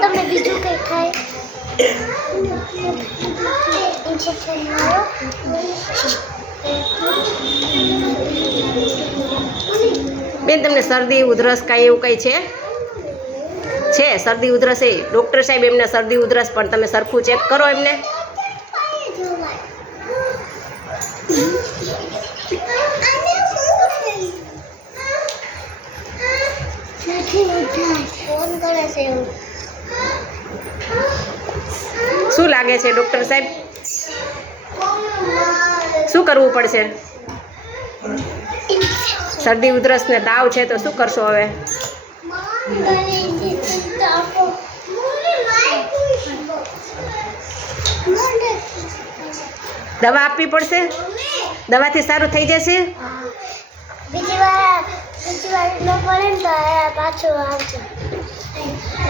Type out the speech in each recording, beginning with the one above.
તમને બીજું કંઈ થાય બેન તમને શરદી ઉધરસ કાંઈ એવું કંઈ છે? છે, શરદી ઉધરસ એ. ડૉક્ટર સાહેબ એમને શરદી ઉધરસ, પણ તમે સરખું ચેક કરો એમને. શું લાગે છે, ડૉક્ટર સાહેબ? શું કરવું પડશે? શરદી ઉધરસ ને તાવ છે, તો શું કરશો હવે? દવા આપવી પડશે? દવાથી સારું થઈ જશે?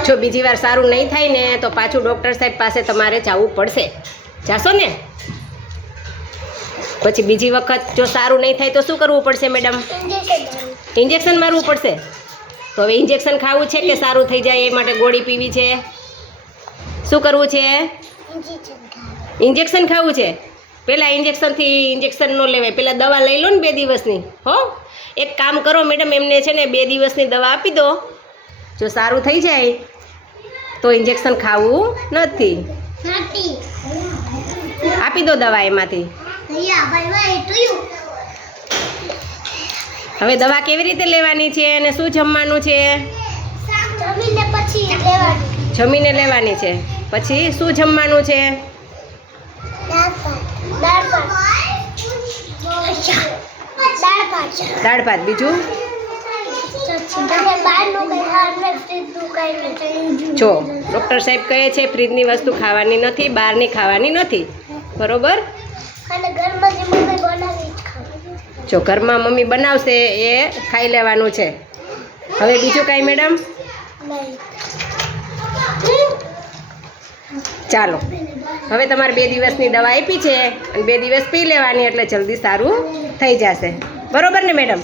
જો બીજી વાર સારું નહીં થાય ને તો પાછું ડૉક્ટર સાહેબ પાસે તમારે જવું પડશે. જાશો ને? પછી બીજી વખત જો સારું નહીં થાય તો શું કરવું પડશે મેડમ? ઇન્જેક્શન મારવું પડશે? તો હવે ઇન્જેક્શન ખાવું છે કે સારું થઈ જાય એ માટે ગોળી પીવી છે? શું કરવું છે? ઇન્જેક્શન ખાવું છે? પહેલાં ઇન્જેક્શનથી ઇન્જેક્શન ન લેવાય. પહેલાં દવા લઈ લો ને બે દિવસની. હો? એક કામ કરો મેડમ એમને છે ને બે દિવસની દવા આપી દો. જો સારું થઈ જાય, તો ઇન્જેક્શન ખાવું નથી. આપી દો દવા એમાંથી. હવે દવા કેવી રીતે લેવાની છે અને શું જમવાનું છે? જમીને લેવાનું. છે. પછી શું જમવાનું છે? દાળ ભાત. બીજું? જો ડૉક્ટર સાહેબ કહે છે ફ્રીજની વસ્તુ ખાવાની નથી બહારની ખાવાની નથી. બરોબર? અને ઘરમાં જે બનાવી જ ઘરમાં મમ્મી બનાવશે એ ખાઈ લેવાનું છે. હવે બીજું કાંઈ, મેડમ? ચાલો. હવે તમારે બે દિવસની દવા આપી છે અને બે દિવસ પી લેવાની, એટલે જલ્દી સારું થઈ જશે. બરોબર ને, મેડમ?